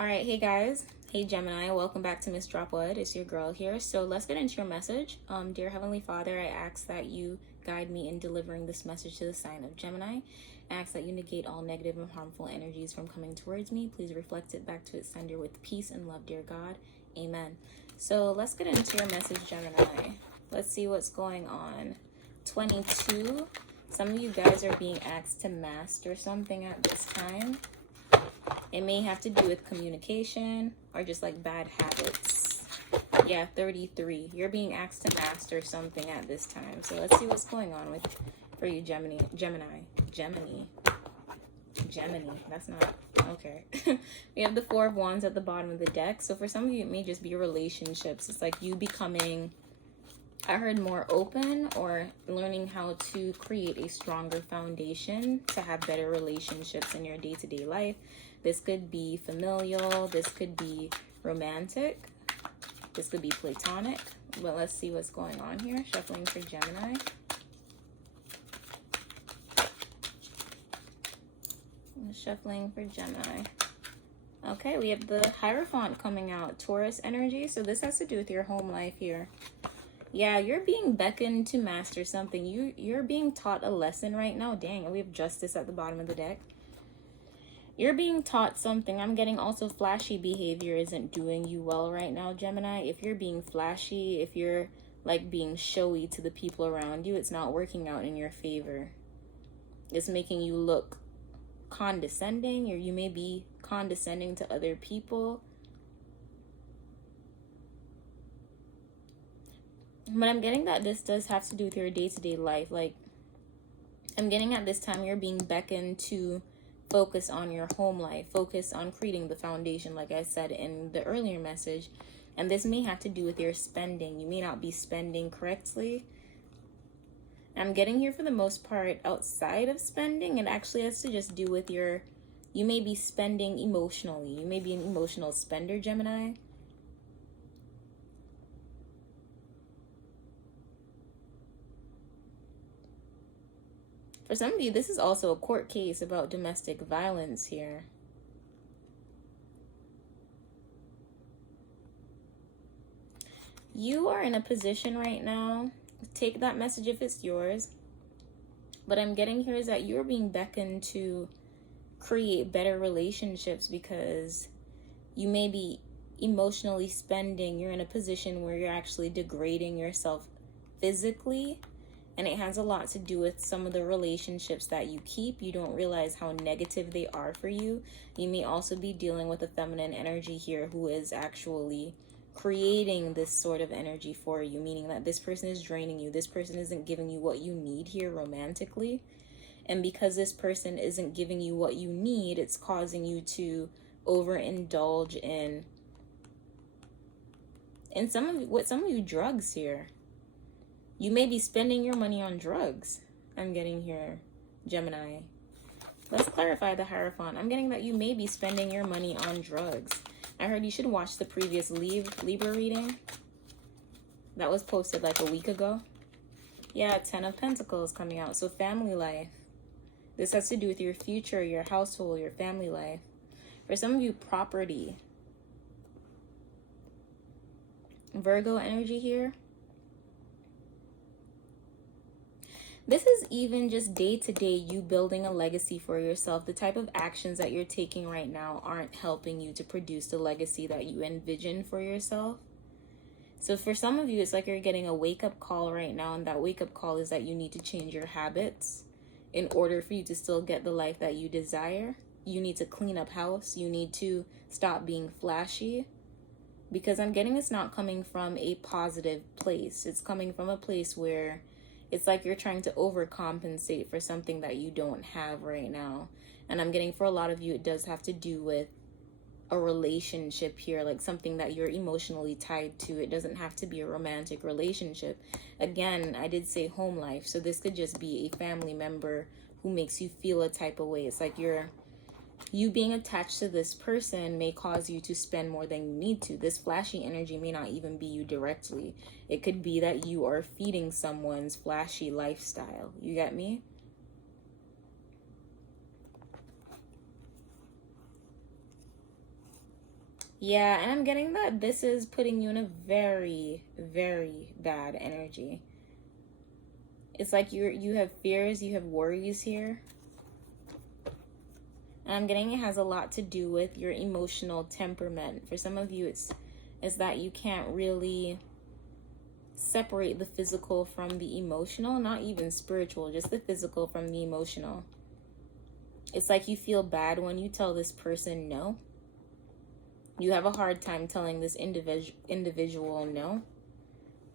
All right, hey guys. Hey Gemini, welcome back to Miss Dropwood. It's your girl here. So let's get into your message. Dear Heavenly Father, I ask that you guide me in delivering this message to the sign of Gemini. I ask that you negate all negative and harmful energies from coming towards me. Please reflect it back to its sender with peace and love, dear God. Amen. So let's get into your message, Gemini. Let's see what's going on. 22. Some of you guys are being asked to master something at this time. It may have to do with communication or just like bad habits. Yeah, 33. You're being asked to master something at this time. So let's see what's going on for you, Gemini. That's not okay. We have the Four of Wands at the bottom of the deck. So for some of you, it may just be relationships. It's like you becoming, I heard, more open or learning how to create a stronger foundation to have better relationships in your day-to-day life. This could be familial, this could be romantic, this could be platonic, but let's see what's going on here. Shuffling for Gemini. Shuffling for Gemini. Okay, we have the Hierophant coming out, Taurus energy. So this has to do with your home life here. Yeah, you're being beckoned to master something. You're being taught a lesson right now. Dang, and we have Justice at the bottom of the deck. You're being taught something. I'm getting also flashy behavior isn't doing you well right now, Gemini. If you're being flashy, if you're like being showy to the people around you, it's not working out in your favor. It's making you look condescending, or you may be condescending to other people. But I'm getting that this does have to do with your day-to-day life. Like, I'm getting at this time you're being beckoned to focus on your home life, focus on creating the foundation, like I said in the earlier message. And this may have to do with your spending. You may not be spending correctly. I'm getting here for the most part outside of spending. It actually has to just do with you may be spending emotionally. You may be an emotional spender, Gemini. For some of you, this is also a court case about domestic violence here. You are in a position right now, take that message if it's yours, but I'm getting here is that you're being beckoned to create better relationships because you may be emotionally spending. You're in a position where you're actually degrading yourself physically. And it has a lot to do with some of the relationships that you keep. You don't realize how negative they are for you. You may also be dealing with a feminine energy here who is actually creating this sort of energy for you, meaning that this person is draining you. This person isn't giving you what you need here romantically. And because this person isn't giving you what you need, it's causing you to overindulge in some of you drugs here. You may be spending your money on drugs. I'm getting here, Gemini. Let's clarify the Hierophant. I'm getting that you may be spending your money on drugs. I heard you should watch the previous Libra reading. That was posted like a week ago. Yeah, 10 of Pentacles coming out. So family life. This has to do with your future, your household, your family life. For some of you, property. Virgo energy here. This is even just day-to-day you building a legacy for yourself. The type of actions that you're taking right now aren't helping you to produce the legacy that you envision for yourself. So for some of you, it's like you're getting a wake-up call right now, and that wake-up call is that you need to change your habits in order for you to still get the life that you desire. You need to clean up house. You need to stop being flashy, because I'm getting it's not coming from a positive place. It's coming from a place where it's like you're trying to overcompensate for something that you don't have right now. And I'm getting for a lot of you, it does have to do with a relationship here, like something that you're emotionally tied to. It doesn't have to be a romantic relationship. Again, I did say home life. So this could just be a family member who makes you feel a type of way. It's like you being attached to this person may cause you to spend more than you need to. This flashy energy may not even be you directly. It could be that you are feeding someone's flashy lifestyle. You get me? Yeah, and I'm getting that this is putting you in a very, very bad energy. It's like you have fears, you have worries here. And I'm getting it has a lot to do with your emotional temperament. For some of you, it's that you can't really separate the physical from the emotional, not even spiritual, just the physical from the emotional. It's like you feel bad when you tell this person no. You have a hard time telling this individual no.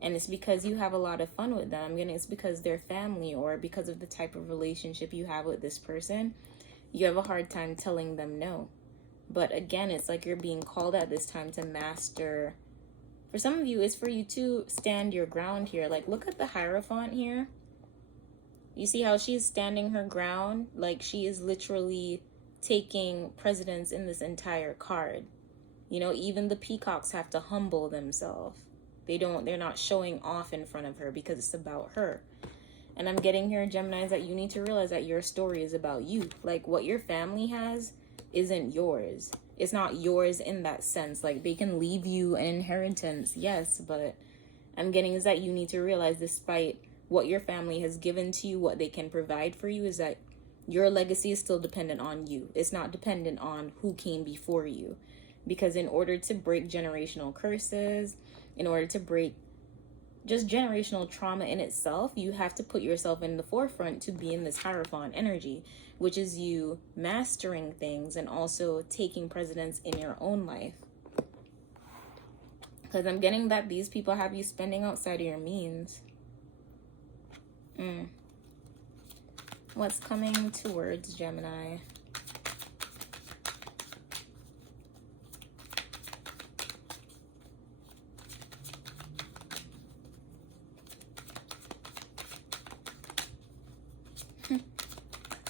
And it's because you have a lot of fun with them. I'm getting it's because they're family, or because of the type of relationship you have with this person. You have a hard time telling them no. But again, it's like you're being called at this time to master. For some of you, it's for you to stand your ground here. Like, look at the Hierophant here. You see how she's standing her ground? Like, she is literally taking precedence in this entire card. You know, even the peacocks have to humble themselves. They're not showing off in front of her because it's about her. And I'm getting here, Gemini, that you need to realize that your story is about you. Like, what your family has isn't yours. It's not yours in that sense. Like, they can leave you an inheritance, yes, but I'm getting is that you need to realize, despite what your family has given to you, what they can provide for you, is that your legacy is still dependent on you. It's not dependent on who came before you. Because in order to break generational curses, in order to break just generational trauma in itself, you have to put yourself in the forefront to be in this Hierophant energy, which is you mastering things and also taking precedence in your own life. Because I'm getting that these people have you spending outside of your means. What's coming towards Gemini?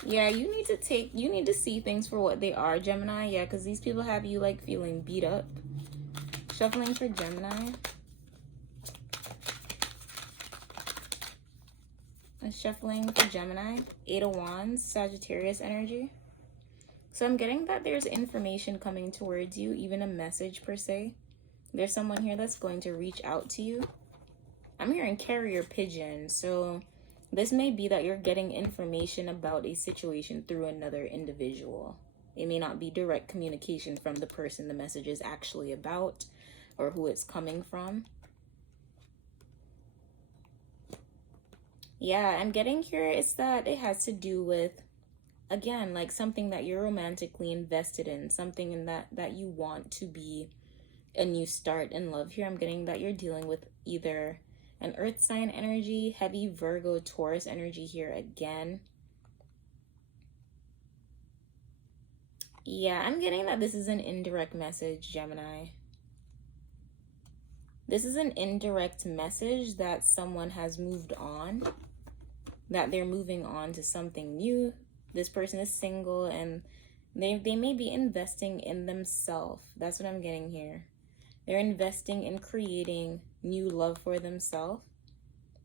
Yeah, you need to see things for what they are, Gemini. Yeah, because these people have you like feeling beat up. Shuffling for Gemini. And shuffling for Gemini. 8 of Wands, Sagittarius energy. So I'm getting that there's information coming towards you, even a message per se. There's someone here that's going to reach out to you. I'm hearing carrier pigeon, so this may be that you're getting information about a situation through another individual. It may not be direct communication from the person the message is actually about or who it's coming from. Yeah, I'm getting here, it's that it has to do with, again, like something that you're romantically invested in, something in that you want to be a new start in love. Here I'm getting that you're dealing with either an earth sign energy, heavy Virgo, Taurus energy here again. Yeah, I'm getting that this is an indirect message, Gemini. This is an indirect message that someone has moved on, that they're moving on to something new. This person is single and they may be investing in themselves. That's what I'm getting here. They're investing in creating new love for themselves.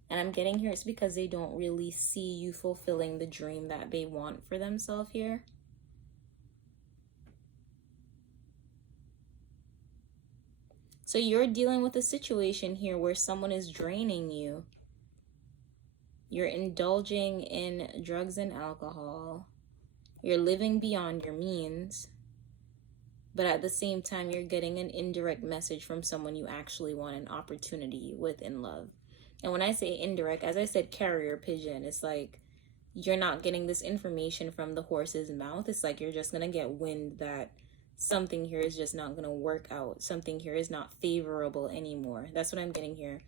And I'm getting here, it's because they don't really see you fulfilling the dream that they want for themselves here. So you're dealing with a situation here where someone is draining you. You're indulging in drugs and alcohol. You're living beyond your means. But at the same time, you're getting an indirect message from someone you actually want an opportunity with in love. And when I say indirect, as I said, carrier pigeon, it's like you're not getting this information from the horse's mouth. It's like you're just going to get wind that something here is just not going to work out. Something here is not favorable anymore. That's what I'm getting here.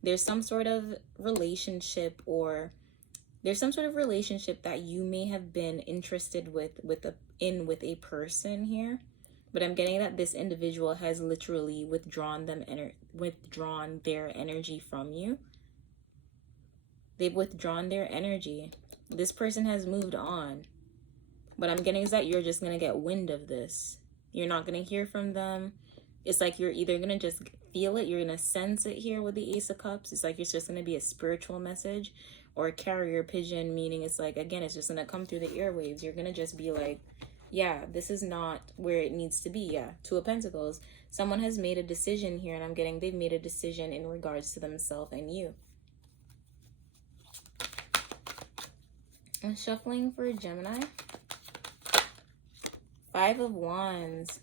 There's some sort of relationship, or there's some sort of relationship that you may have been interested with a person here. But I'm getting that this individual has literally withdrawn their energy from you. They've withdrawn their energy. This person has moved on. But I'm getting is that you're just going to get wind of this. You're not going to hear from them. It's like you're either going to just feel it. You're going to sense it here with the Ace of Cups. It's like it's just going to be a spiritual message, or a carrier pigeon, meaning it's like, again, it's just going to come through the airwaves. You're going to just be like, Yeah, this is not where it needs to be. Yeah, Two of Pentacles. Someone has made a decision here, and I'm getting they've made a decision in regards to themselves and you. I'm shuffling for Gemini. Five of Wands.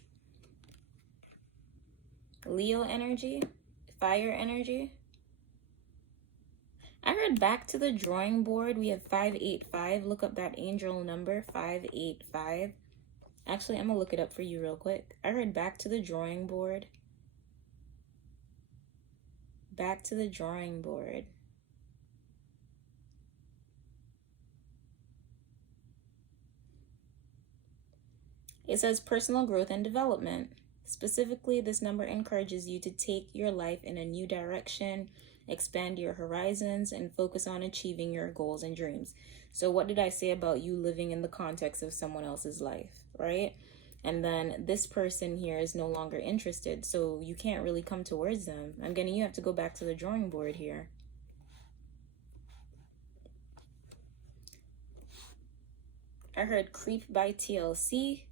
Leo energy. Fire energy. I heard back to the drawing board. We have 585. Look up that angel number, 585. Actually, I'm going to look it up for you real quick. I heard back to the drawing board. Back to the drawing board. It says personal growth and development. Specifically, this number encourages you to take your life in a new direction, expand your horizons, and focus on achieving your goals and dreams. So what did I say about you living in the context of someone else's life, right? And then this person here is no longer interested, so you can't really come towards them. I'm getting you have to go back to the drawing board here. I heard creep by TLC.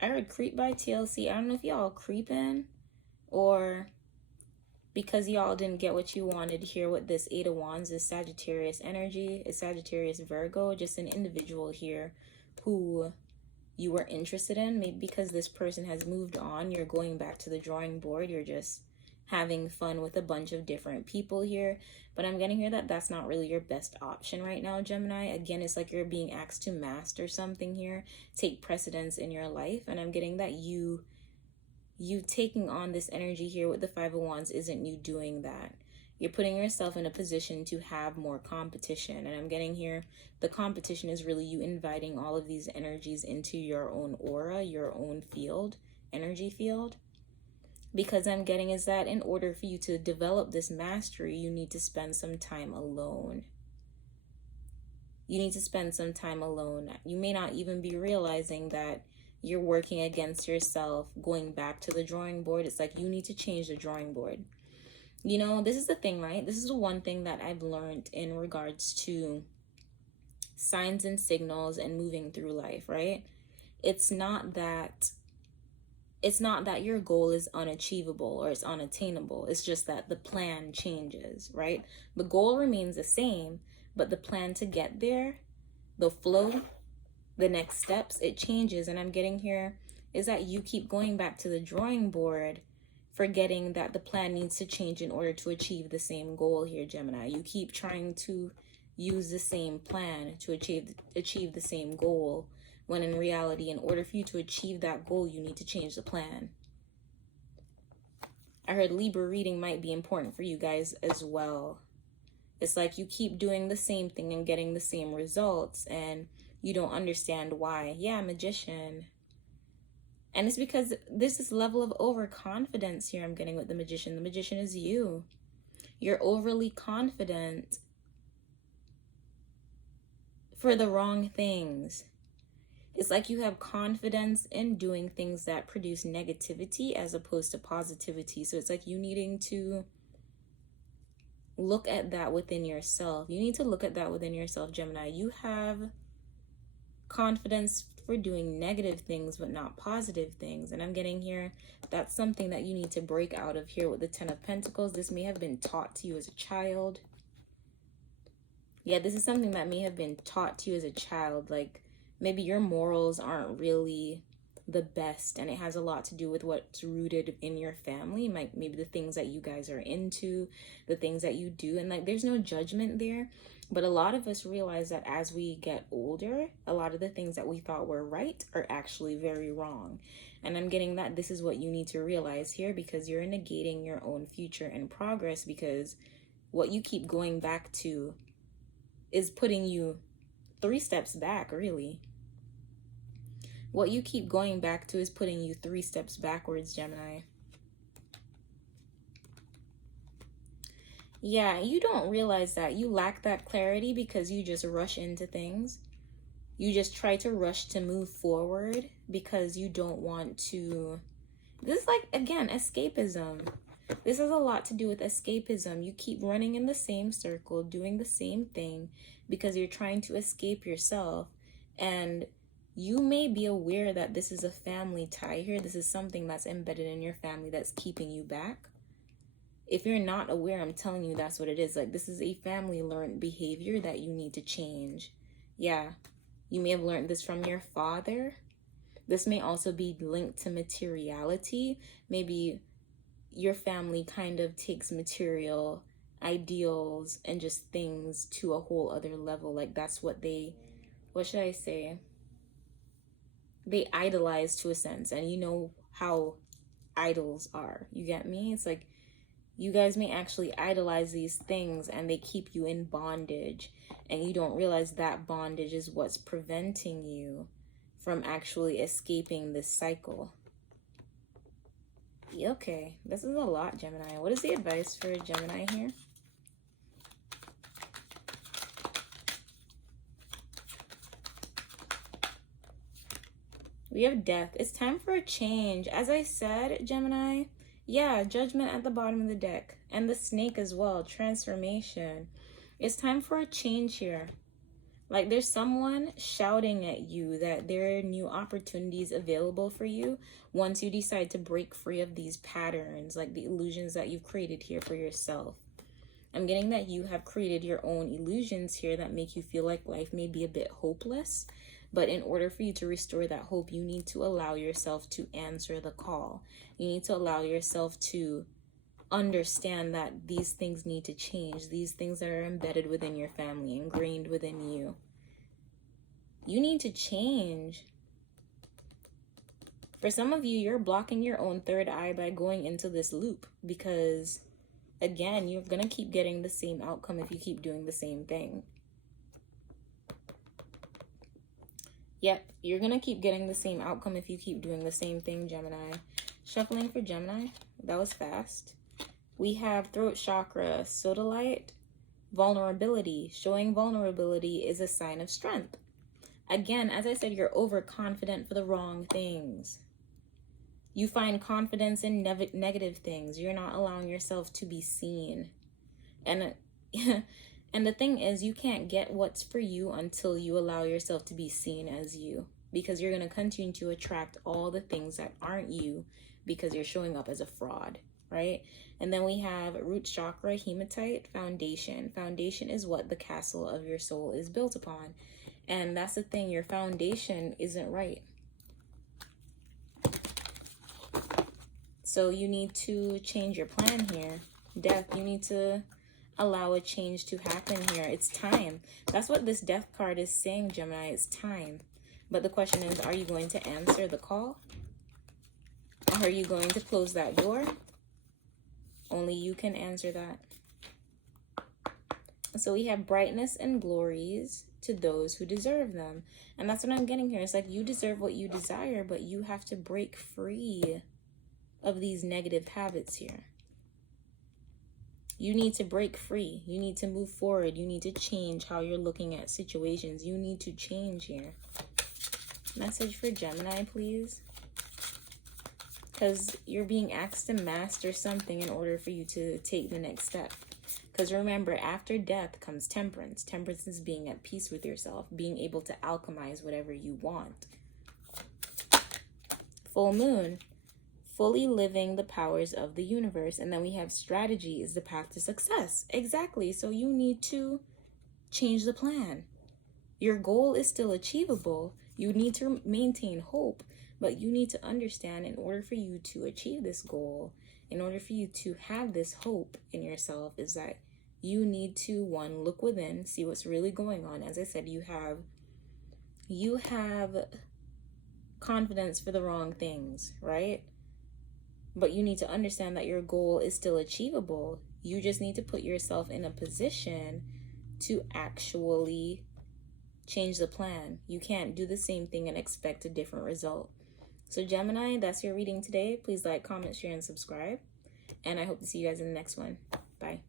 I heard creep by TLC. I don't know if y'all creeping or because y'all didn't get what you wanted here with this Eight of Wands is Sagittarius energy. It's Sagittarius Virgo, just an individual here who you were interested in. Maybe because this person has moved on, you're going back to the drawing board. You're just having fun with a bunch of different people here. But I'm getting here that that's not really your best option right now, Gemini. Again, it's like you're being asked to master something here, take precedence in your life. And I'm getting that you taking on this energy here with the Five of Wands isn't you doing that. You're putting yourself in a position to have more competition. And I'm getting here, the competition is really you inviting all of these energies into your own aura, your own field, energy field. Because I'm getting is that in order for you to develop this mastery, you need to spend some time alone. You need to spend some time alone. You may not even be realizing that you're working against yourself, going back to the drawing board. It's like you need to change the drawing board. You know, this is the thing, right? This is the one thing that I've learned in regards to signs and signals and moving through life, right? It's not that your goal is unachievable or it's unattainable. It's just that the plan changes, right? The goal remains the same, but the plan to get there, the flow, the next steps, it changes. And I'm getting here is that you keep going back to the drawing board, forgetting that the plan needs to change in order to achieve the same goal here, Gemini. You keep trying to use the same plan to achieve the same goal, when in reality, in order for you to achieve that goal, you need to change the plan. I heard Libra reading might be important for you guys as well. It's like you keep doing the same thing and getting the same results, and you don't understand why. Yeah, Magician. And it's because there's this level of overconfidence here I'm getting with the Magician. The Magician is you. You're overly confident for the wrong things. It's like you have confidence in doing things that produce negativity as opposed to positivity. So it's like you needing to look at that within yourself. You need to look at that within yourself, Gemini. You have confidence for doing negative things but not positive things. And I'm getting here, that's something that you need to break out of here with the Ten of Pentacles. This may have been taught to you as a child. Yeah, this is something that may have been taught to you as a child. Like maybe your morals aren't really the best, and it has a lot to do with what's rooted in your family, maybe the things that you guys are into, the things that you do. And like there's no judgment there, but a lot of us realize that as we get older, a lot of the things that we thought were right are actually very wrong. And I'm getting that this is what you need to realize here, because you're negating your own future and progress, because what you keep going back to is putting you 3 steps back, really. What you keep going back to is putting you 3 steps backwards, Gemini. Yeah, you don't realize that. You lack that clarity because you just rush into things. You just try to rush to move forward because you don't want to... This is like, again, escapism. This has a lot to do with escapism. You keep running in the same circle, doing the same thing because you're trying to escape yourself. And you may be aware that this is a family tie here. This is something that's embedded in your family that's keeping you back. If you're not aware, I'm telling you that's what it is. Like, this is a family learned behavior that you need to change. Yeah, you may have learned this from your father. This may also be linked to materiality. Maybe your family kind of takes material ideals and just things to a whole other level. Like, that's what they, what should I say? They idolize to a sense. And you know how idols are. You get me? It's like, you guys may actually idolize these things and they keep you in bondage, and you don't realize that bondage is what's preventing you from actually escaping this cycle. Okay, this is a lot, Gemini. What is the advice for Gemini here? We have death. It's time for a change. As I said, Gemini, yeah, judgment at the bottom of the deck. And the snake as well, transformation. It's time for a change here. Like, there's someone shouting at you that there are new opportunities available for you once you decide to break free of these patterns, like the illusions that you've created here for yourself. I'm getting that you have created your own illusions here that make you feel like life may be a bit hopeless. But in order for you to restore that hope, you need to allow yourself to answer the call. You need to allow yourself to understand that these things need to change. These things that are embedded within your family, ingrained within you. You need to change. For some of you, you're blocking your own third eye by going into this loop because, again, you're going to keep getting the same outcome if you keep doing the same thing. Yep, you're going to keep getting the same outcome if you keep doing the same thing, Gemini. Shuffling for Gemini. That was fast. We have throat chakra, sodalite, vulnerability. Showing vulnerability is a sign of strength. Again, as I said, you're overconfident for the wrong things. You find confidence in negative things. You're not allowing yourself to be seen. And and the thing is, you can't get what's for you until you allow yourself to be seen as you, because you're going to continue to attract all the things that aren't you because you're showing up as a fraud, right? And then we have root chakra, hematite, foundation. Foundation is what the castle of your soul is built upon. And that's the thing, your foundation isn't right. So you need to change your plan here. Death, you need to allow a change to happen here. It's time. That's what this death card is saying, Gemini. It's time. But the question is, are you going to answer the call? Are you going to close that door? Only you can answer that. So we have brightness and glories to those who deserve them. And that's what I'm getting here. It's like, you deserve what you desire, but you have to break free of these negative habits here. You need to break free. You need to move forward. You need to change how you're looking at situations. You need to change here. Message for Gemini, please. Because you're being asked to master something in order for you to take the next step. Because remember, after death comes temperance. Temperance is being at peace with yourself, being able to alchemize whatever you want. Full moon, fully living the powers of the universe. And then we have strategy is the path to success. Exactly. So you need to change the plan. Your goal is still achievable. You need to maintain hope, but you need to understand, in order for you to achieve this goal, in order for you to have this hope in yourself, is that you need to, one, look within, see what's really going on. As I said, you have confidence for the wrong things, right? But you need to understand that your goal is still achievable. You just need to put yourself in a position to actually change the plan. You can't do the same thing and expect a different result. So Gemini, that's your reading today. Please like, comment, share, and subscribe. And I hope to see you guys in the next one. Bye.